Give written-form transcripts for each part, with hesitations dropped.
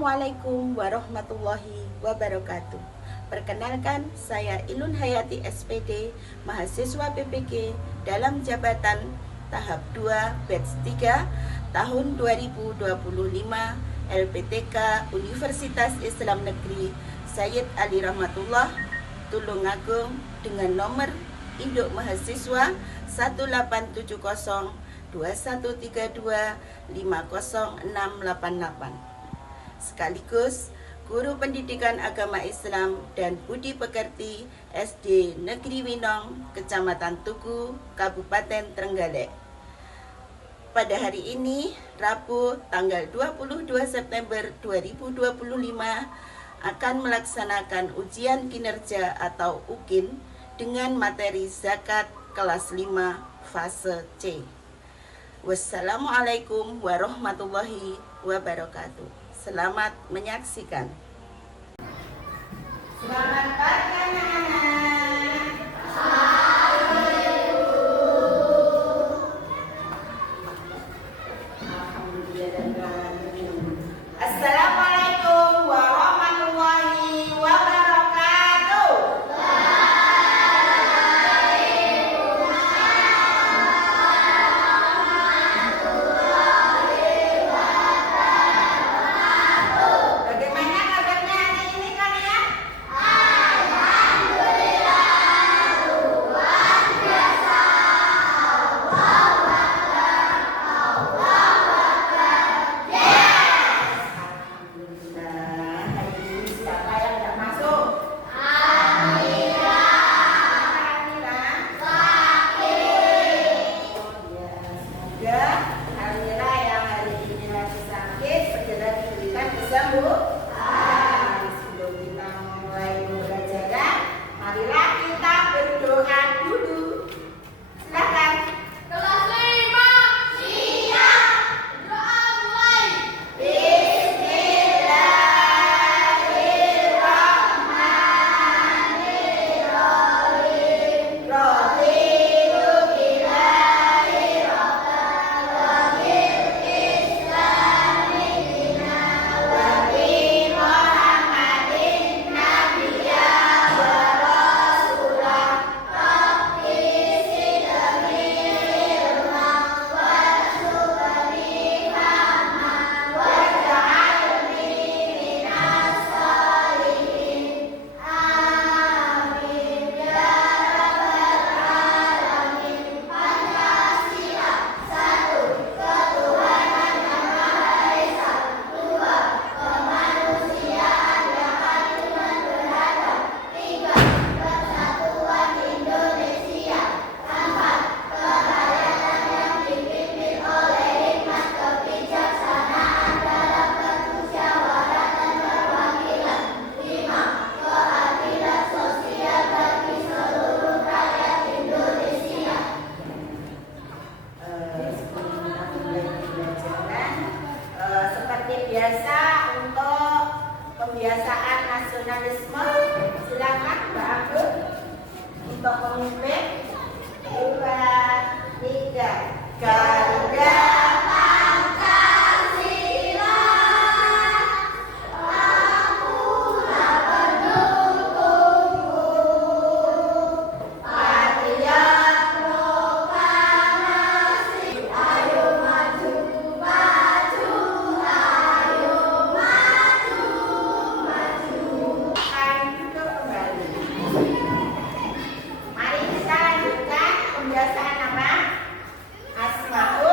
Assalamualaikum warahmatullahi wabarakatuh. Perkenalkan, saya Ilun Hayati SPD, mahasiswa PPG dalam jabatan tahap 2 batch 3 tahun 2025 LPTK Universitas Islam Negeri Sayyid Ali Rahmatullah Tulungagung dengan nomor induk mahasiswa 1870 2132 50688. Sekaligus Guru Pendidikan Agama Islam dan Budi Pekerti SD Negeri Winong, Kecamatan Tugu, Kabupaten Trenggalek. Pada hari ini, Rabu tanggal 22 September 2025, akan melaksanakan ujian kinerja atau UKIN dengan materi zakat kelas 5 fase C. Wassalamualaikum warahmatullahi wabarakatuh. Selamat menyaksikan. Selamat pagi anak-anak. Assalamualaikum warahmatullahi wabarakatuh. Bagaimana kabarnya hari ini kalian? Alhamdulillah. Hari ini siapa yang tidak masuk? Amira. Sakit. Ya, semoga Amira yang hari ini lagi sakit segera diberikan kesembuhan. Sebelum kita mulai pembelajaran, marilah kita berdoa dulu. Silakan. Kelas 5 siap. Doa mulai. Bismillahirrahmanirrahim. Raditu billahi rabban wa bil islami dinan wa bi Muhammadin nabiyya wa rasulah. Rabbi zidni ilman warzuqni fahman waj'alni minas sholihin. Amin ya rabbal alamin. Pancasila satu, ketuhanan yang Maha Esa. Dua, kemanusiaan yang adil dan beradab. Tiga, persatuan Indonesia. Empat, kerakyatan yang dipimpin oleh hikmat kebijaksanaan dalam permusyawaratan perwakilan. Lima, keadilan sosial bagi seluruh rakyat Indonesia. Sebelum kita mulai pembelajaran, seperti biasa untuk pembiasaan nasionalisme, silakan Mbak Abdul untuk memimpin. 2, 3, Garuda Pancasila. Akulah pendukungmu, patriot proklamasi. Ayo maju, maju, ayo maju, maju. Akan duduk kembali. Mari kita lanjutkan pembiasaan apa? Asmaul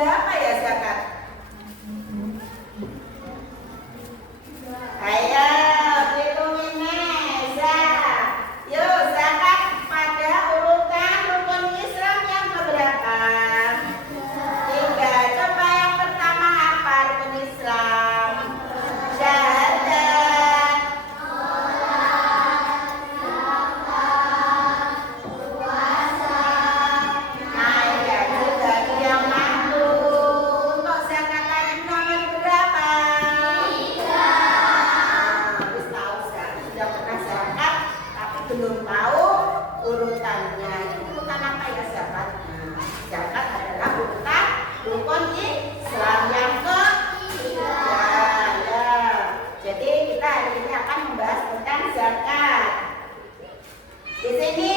berapa ya zakat? Ayo hitungin Neza. Yuk zakat pada urutan rukun Islam yang keberapa? 3. Coba yang pertama apa rukun Islam? Syahadat, nah ya juga yang mampu. Untuk zakat tadi nomor berapa? 3. Habis tahu sekarang sudah pernah zakat tapi belum tahu urutannya. Itu urutan apa ya zakatnya? Zakat adalah urutan rukun Islam yang ketiga. Ya. Jadi kita hari ini akan membahas tentang zakat. Di sini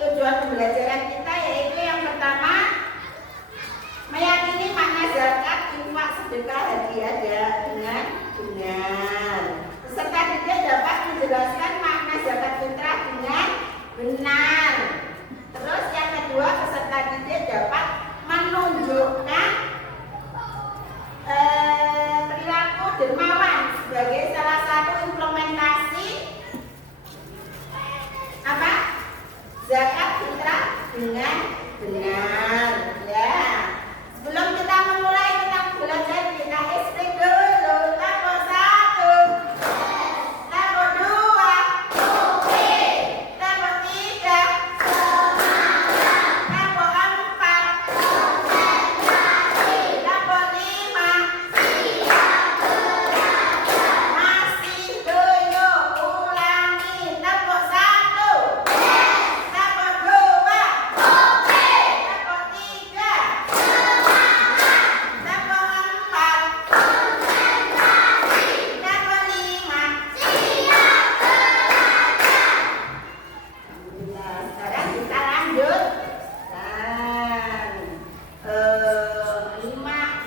tujuan pembelajaran kita yaitu yang pertama meyakini makna zakat, infak, sedekah, hadiah dengan benar. Peserta didik dapat menjelaskan makna zakat fitrah dengan benar. Terus yang kedua, peserta didik dapat menunjukkan perilaku dermawan sebagai salah satu implementasi apa? Zakat fitrah dengan benar. Ya. Sebelum kita memulai kita belajar kita explain dulu. Tabel 1, tabel 2, tabel 3, tabel 4, tabel 5. Masih dulu ulangi. Tabel 1, tabel 2, tabel 3, tabel 4, tabel 5. Alhamdulillah. Sekarang kita lanjut dan 5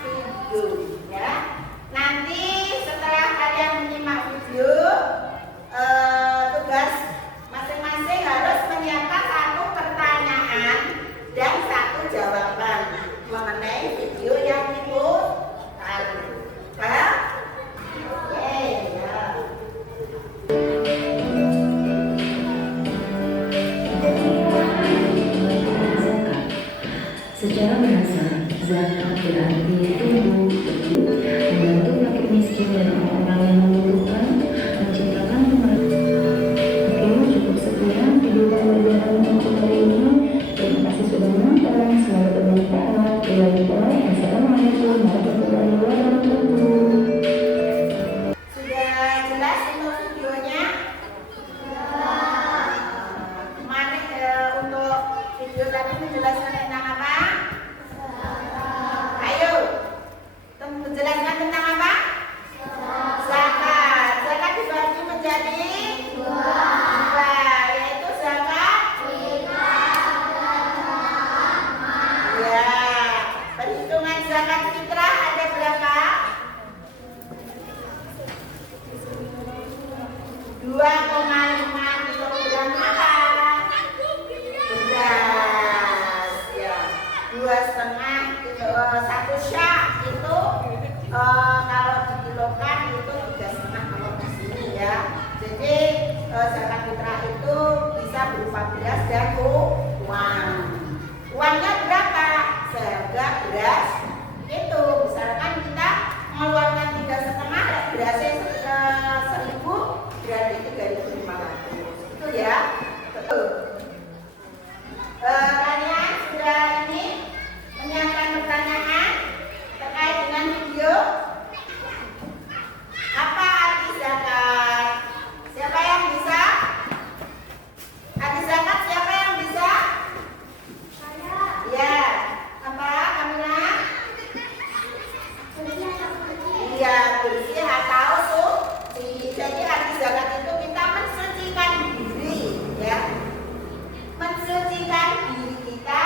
video ya. Nanti setelah kalian menyimak video, tugas masing-masing harus menyiapkan satu pertanyaan dan satu jawaban mengenai video yang diputar. Paham? Oke, ya. Secara bahasa, zakat berarti tumbuh, membantu rakyat miskin dan orang-orang yang membutuhkan, menciptakan kemajuan. Oke, cukup sekian video pembelajaran untuk hari ini. Terima kasih sudah menonton. Semoga bermanfaat. Assalamualaikum warahmatullahi wabarakatuh. Sudah jelas untuk videonya? Kemarin untuk video tadi menjelaskan tentang apa? Ayo, menjelaskan tentang apa? Zakat. Zakat dibagi menjadi dua, yaitu zakat ya. Perhitungan zakat fitrah ada berapa? 2,5 kilogram apa? Beras ya. 2,5 kilo, 1 syak itu kalau dikilokan itu 3,5 kalau di sini ya. Jadi zakat fitrah itu bisa berupa beras dan uang. Uangnya berapa? Seharga beras itu misalkan kita mengeluarkan 3,5, berasnya 1.000 berarti 3.500 itu ya. Betul. Kalian sudah ini menyiapkan pertanyaan terkait dengan video. Apa arti zakat? Siapa yang bisa? Arti zakat siapa yang bisa? Saya. Ya. Apa Kamila? Iya, bersih atau suci. Jadi arti zakat itu kita mensucikan diri ya. Mensucikan diri kita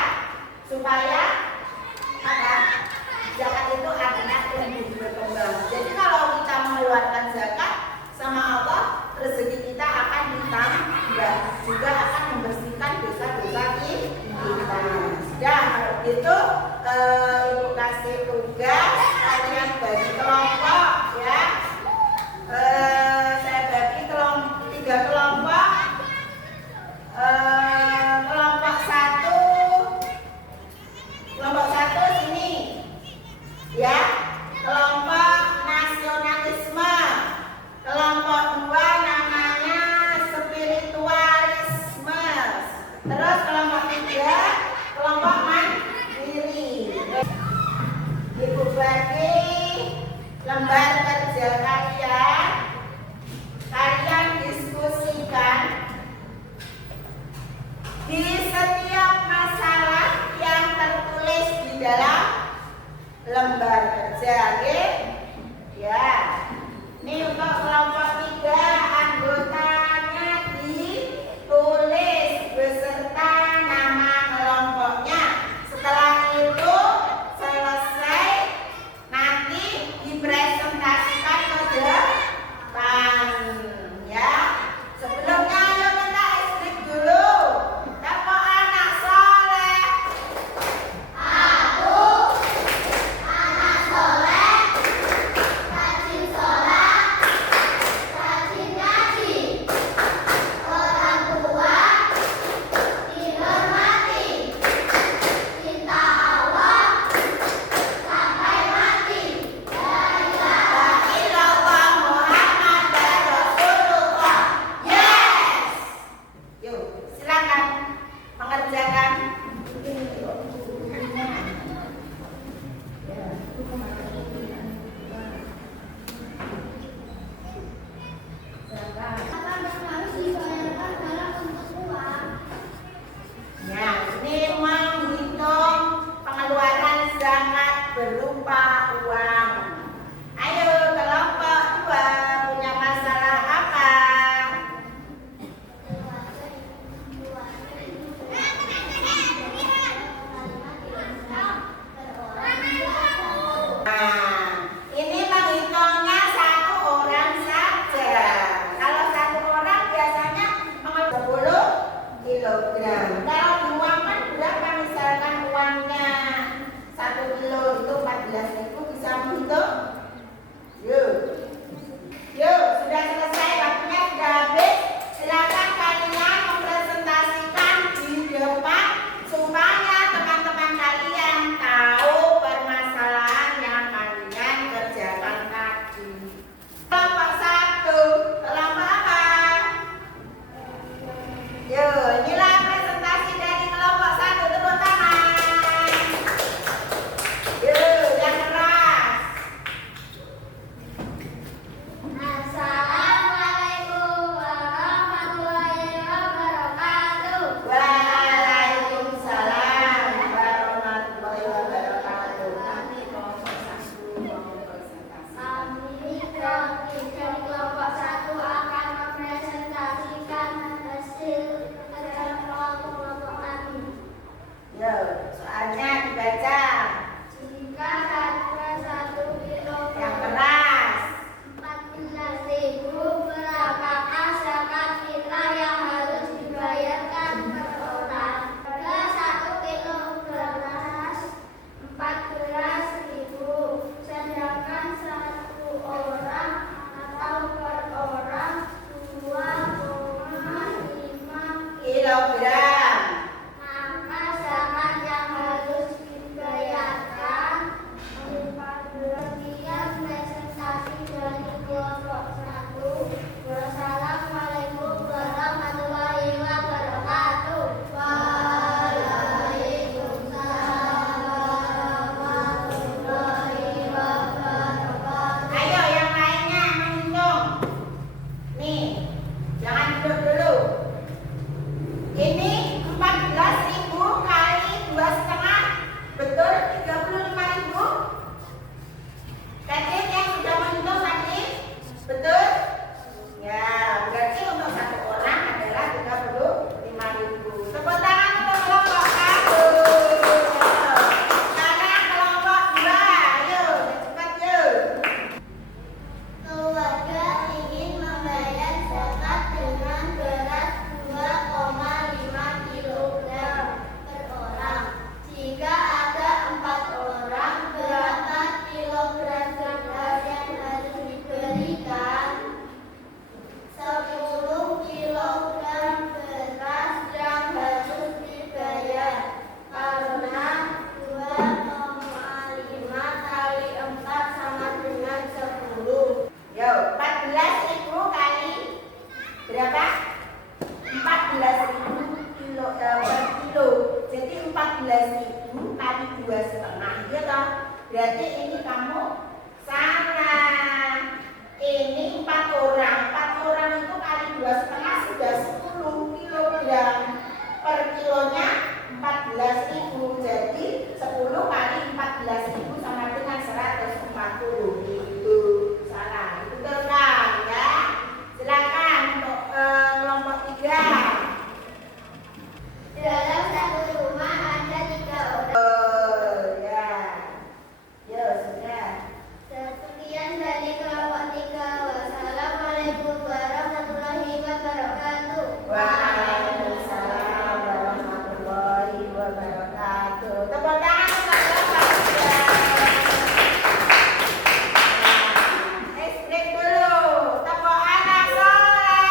supaya apa? Zakat itu artinya lebih berkembang. Jadi kalau kita mengeluarkan zakat sama Allah, rezeki kita akan ditambah, juga akan membersihkan dosa-dosa kita. Sudah kalau gitu Ibu kasih lembar kerja kalian, kalian diskusikan di setiap masalah yang tertulis di dalam lembar kerja, oke? Ya. Ini untuk kelompok 3, anggotanya ditulis beserta nama kelompoknya. Setelah itu selesai, nanti dipresentasikan ke depan, ya. Sebelumnya ayo kita istrik dulu. Siapa anak soleh? Aku anak soleh, rajin sholat, rajin ngaji, orang tua dihormati, cinta Allah sampai mati. La ilaha Muhammad Rasulullah. Yes. Yuk, silakan mengerjakan. Apa yang harus dibayarkan dalam bentuk uang? Ya, ini menghitung pengeluaran zakat berupa uang. Ayo kelompok 2 punya masalah apa? Nah, ini menghitungnya 1 orang saja. Kalau 1 orang biasanya mengambil 10 kilogram. Kalau diuangkan berapa misalkan uangnya 1 kilo itu 14.000, bisa menghitung? Yuk. Yuk, sudah selesai, waktunya sudah habis. Silakan kalian mempresentasikan di depan supaya teman-teman kalian tahu permasalahan yang kalian kerjakan tadi. Kelompok 1, kelompok apa? Yuk, inilah presentasi dari kelompok 1, tepuk tangan. Yuk, yang keras. Assalamualaikum warahmatullahi wabarakatuh. Waalaikumsalam warahmatullahi wabarakatuh. Kami kelompok 1 mau presentasi. Kami dari kelompok 1 akan mempresentasikan hasil kerja kelompok kami. Yuk, soalnya dibaca. Jika harga 1 kilogram Yang keras. 14.000, berapakah zakat fitrah yang harus dibayarkan per orang? Harga 1 kilogram beras 14.000, sedangkan 1 orang atau per orang 2,5 Kilogram. maka zakat yang harus dibayarkan 14. Sekian presentasi dari kelompok 1. Wassalamualaikum warahmatullahi wabarakatuh. Waalaikumsalam warahmatullahi wabarakatuh. Ayo yang lainnya menghitung. Nih, jangan duduk dulu. Ini 14.000 kali 2,5, betul 35.000. Tadi yang sudah menghitung tadi, betul? Ya, berarti untuk 1 orang adalah 35.000. Tepuk tangan untuk kelompok 1. Sekarang kelompok 2, ayo cepat yuk. Keluarga ingin membayar zakat dengan beras 2,5 kilogram per orang. Jika ada 4 orang, berapa kilogram beras yang harus diberikan? 10 kilogram beras yang harus dibayar karena 2,5 kali 4 sama dengan 10. Yo, 14.000 kali berapa? 14.000 kilo per kilo. Jadi 14.000 kali 2,5, ya toh? Berarti ini kamu Salah. Ini 4 orang. 4 orang itu kali 2,5 sudah 10 kilogram. Per kilonya 14.000. Jadi 10 kali 14.000 sama dengan 140. Itu salah. Itu betul kan ya? Silakan untuk kelompok 3. Dalam satu rumah ada 3 orang. Ya. Ya sudah. Sekian dari kelompok 3. Wassalamualaikum warahmatullahi wabarakatuh. Waalaikumsalam warahmatullahi wabarakatuh. Tepuk tangan untuk kelompok 3. Break dulu. Tepuk anak soleh.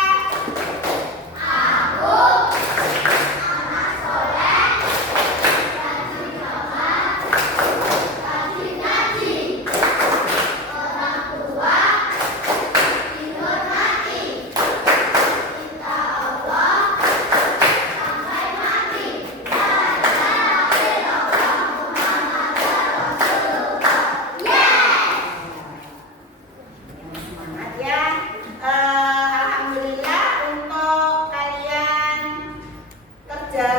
Semangat ya. Alhamdulillah untuk kalian kerja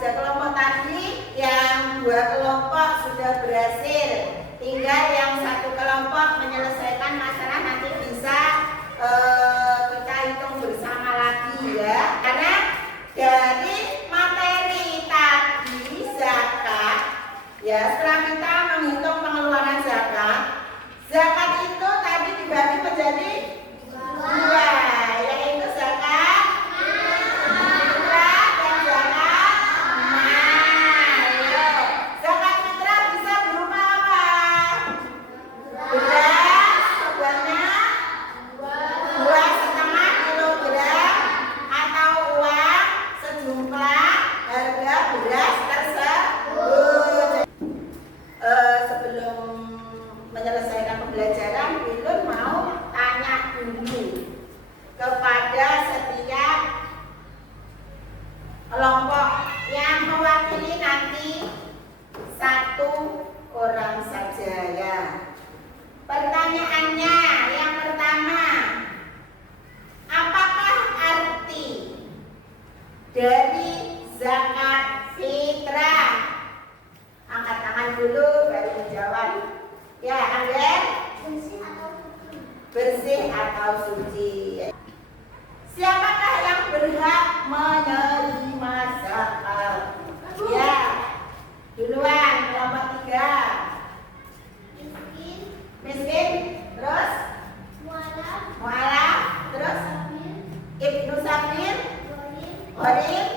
kelompok tadi yang 2 kelompok sudah berhasil. Tinggal yang 1 kelompok menyelesaikan masalah, nanti bisa kita hitung bersama lagi ya. Karena dari materi tadi zakat ya, setelah kita menghitung pengeluaran zakat, zakat itu tadi dibagi menjadi 2, yaitu zakat fitrah dan zakat mal. Zakat fitrah bisa berupa apa? Beras sebanyak 2,5 kilogram atau uang sejumlah harga beras tersebut. Sebelum menyelesaikan pembelajaran, Bilun mau tanya dulu kepada setiap kelompok yang mewakili nanti 1 orang saja ya. Pertanyaannya yang pertama, apakah arti dari zakat fitrah? Angkat tangan dulu baru menjawab. Ya, Angger? Bersih atau suci. Siapakah yang berhak menerima zakat? Ya, duluan kelompok 3. Miskin, terus mualaf, terus Ibnu Sabir, Gharib,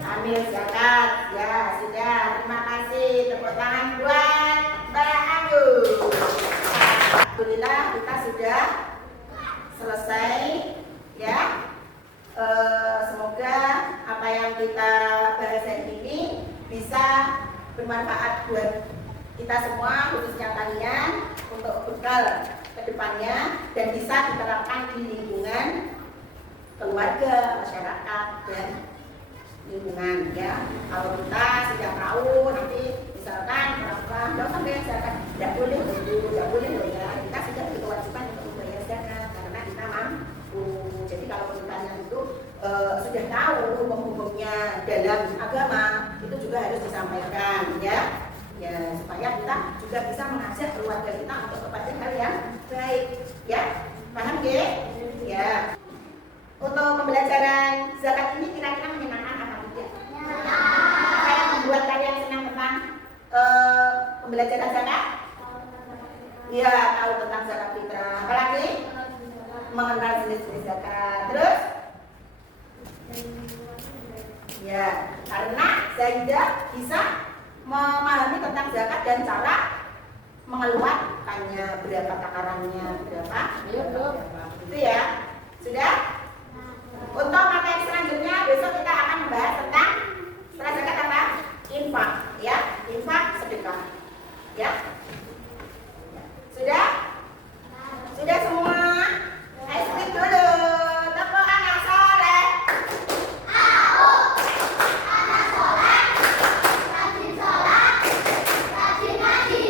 amil zakat. Ya sudah, terima kasih. Tepuk tangan buat Mbak Agus. Alhamdulillah kita sudah selesai ya. Semoga apa yang kita bahas hari ini bisa bermanfaat buat kita semua, khususnya kalian, untuk bekal ke depannya dan bisa diterapkan di lingkungan keluarga, masyarakat, dan lingkungan ya. Kalau kita sudah tahu, nanti misalkan orang nggak usah bayar zakat, tidak boleh loh ya. Kita sudah berkewajiban untuk membayar zakat karena kita mampu. Jadi kalau kitanya itu sudah tahu hukum-hukumnya dalam agama, itu juga harus disampaikan ya. Ya, supaya kita juga bisa mengajak keluarga kita untuk kepada hal yang baik ya. Paham ya? Ya. Untuk pembelajaran zakat ini kira-kira menyenangkan apa tidak? Apa yang membuat kalian senang tentang pembelajaran zakat? Ya, tahu tentang zakat fitrah. Apalagi mengenal jenis-jenis zakat. Terus? Ya, karena Zaidah bisa memahami tentang zakat dan cara mengeluarkannya, berapa takarannya, berapa. Itu ya. Sudah? Untuk materi selanjutnya besok kita akan membahas tentang setelah zakat apa? Infak, ya. Infak sedekah. Ya. Sudah? Sudah semua? Ayo speak dulu. Tepuk anak soleh. Anak soleh, rajin sholat, rajin ngaji.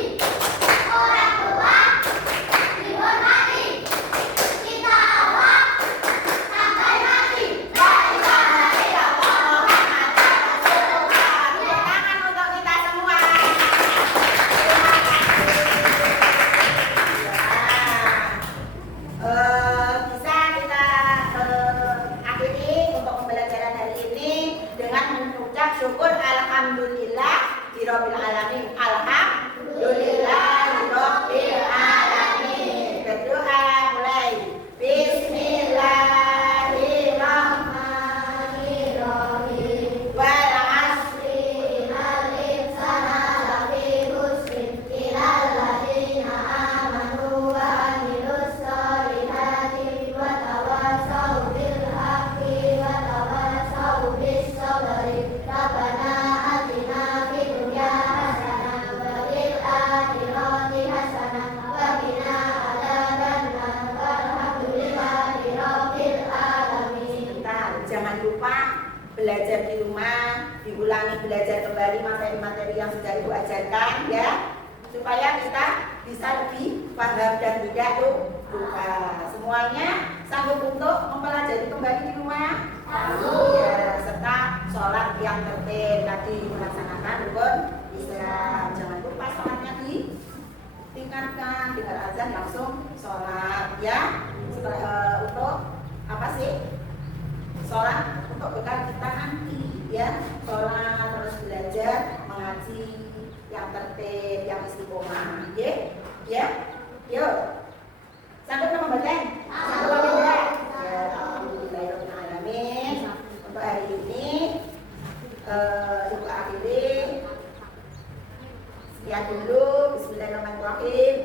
yang sudah Ibu ajarkan ya, supaya kita bisa lebih paham dan tidak lupa. Semuanya sanggup untuk mempelajari kembali di rumah? Ya, serta sholat yang tertib tadi melaksanakan rukun Islam. Jangan lupa sholatnya ditingkatkan, dengar azan langsung sholat ya. Setelah untuk apa sih? Sholat untuk bekal kita nanti ya. Sholat terus belajar mengaji yang tertib, yang istiqomah. Ya, yuk. Sanggup membaca? Sanggup membaca? Ya, alhamdulillahirobbilalamin. Untuk hari ini Ibu akhiri sekian dulu. Bismillahirrahmanirrahim.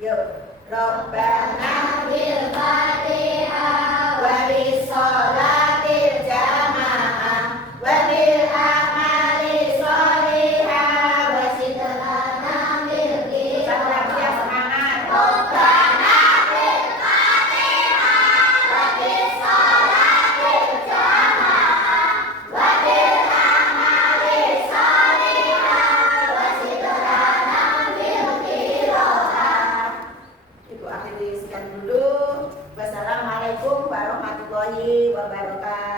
Yuk, Rabbana bil Fatihah wa bis sholatil jamaah wa bil amali sholihah wa sidlana bil qiyam. Semangat. Rabbana bil Fatihah wa bis sholatil jamaah wa bil amali sholihah wa sidlana bil qiyam. Ibu akhiri sekian dulu. Wassalamualaikum warahmatullahi wabarakatuh.